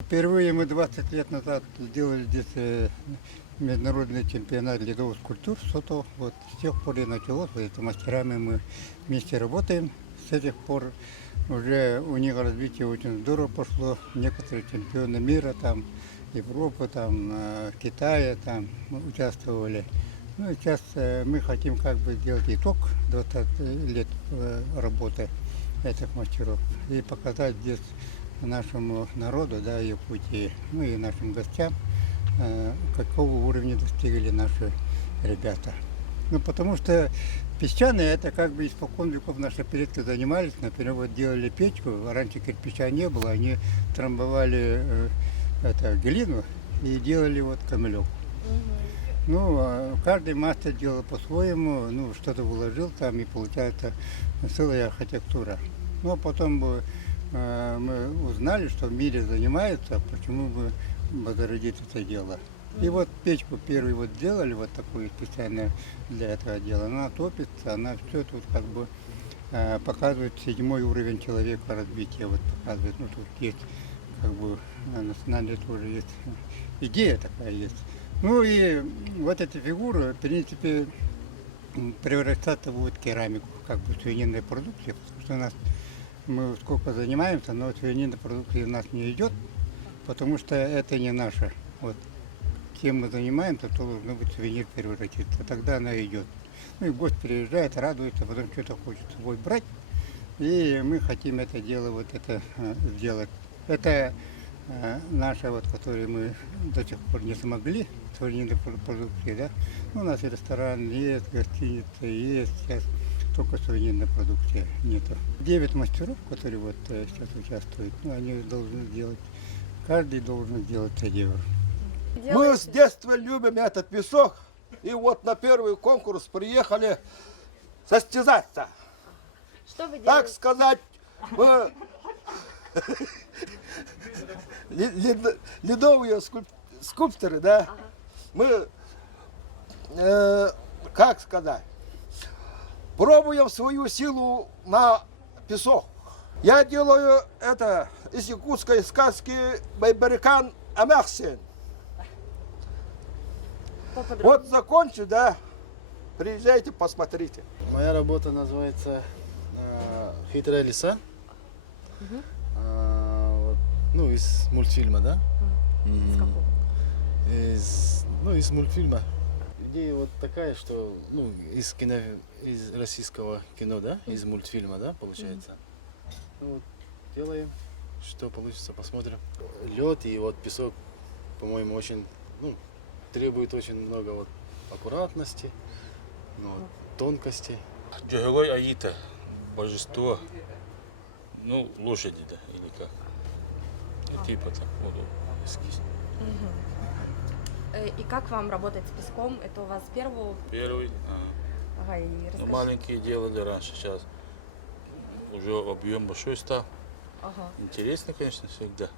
Впервые мы 20 лет назад сделали здесь международный чемпионат ледовых скульптур СОТО. Вот с тех пор и началось. Это мастерами мы вместе работаем. С этих пор уже у них развитие очень здорово пошло. Некоторые чемпионы мира, там, Европы, там, Китая там участвовали. Ну и сейчас мы хотим как бы сделать итог 20 лет работы этих мастеров и показать здесь нашему народу, да, Якутии, ну и нашим гостям, какого уровня достигли наши ребята. Ну, потому что песчаные, это как бы испокон веков наши предки занимались. Например, вот делали печку, раньше кирпича не было, они трамбовали глину и делали вот камелек. Ну, каждый мастер делал по-своему, ну, что-то вложил там, и получается целая архитектура. Ну, а потом мы узнали, что в мире занимаются, почему бы возродить это дело. И вот печку первую вот сделали, вот такую специально для этого дела. Она топится, она все тут как бы показывает 7-й уровень человека развития, вот показывает. Ну, тут есть как бы национальная тоже есть идея такая есть. Ну и вот эта фигура, в принципе, превращаться будет в керамику, как бы сувенирной продукции, потому что у нас мы сколько занимаемся, но сувенирной продукции у нас не идет, потому что это не наше. Вот чем мы занимаемся, то должно быть сувенир превратиться, тогда она идет. Ну и гость приезжает, радуется, потом что-то хочет с собой брать, и мы хотим это дело вот это сделать. Это наша, вот, которую мы до сих пор не смогли, сувенирной продукции, да. Ну, у нас и ресторан есть, гостиница есть, сейчас только сувенирной продукции нету. 9 мастеров, которые вот сейчас участвуют, ну, они должны сделать, каждый должен сделать шедевр. Мы с детства любим этот песок, и вот на первый конкурс приехали состязаться. Что вы делаете? Так сказать, мы ледовые скульпторы, да, мы, как сказать, пробуем свою силу на песок. Я делаю это из якутской сказки «Байбарикан Амахсен». Вот закончу, да, приезжайте, посмотрите. Моя работа называется «Хитрая лиса». Вот, ну, из мультфильма, да? С какого? Из мультфильма. Идея вот такая, что ну, из российского кино, да? Из мультфильма, да, получается. Ну, вот, делаем, что получится, посмотрим. Лед и вот песок, по-моему, очень, ну, требует очень много вот аккуратности, ну, тонкости. Джогалой Аита, божество, ну, лошади, да, или как. Ну, типа так, вот эскиз. И как вам работать с песком? Это у вас первый? Первый, Ага, и ну, расскажите. маленькие делали раньше, сейчас уже объем большой стал. Ага. Интересно, конечно, всегда.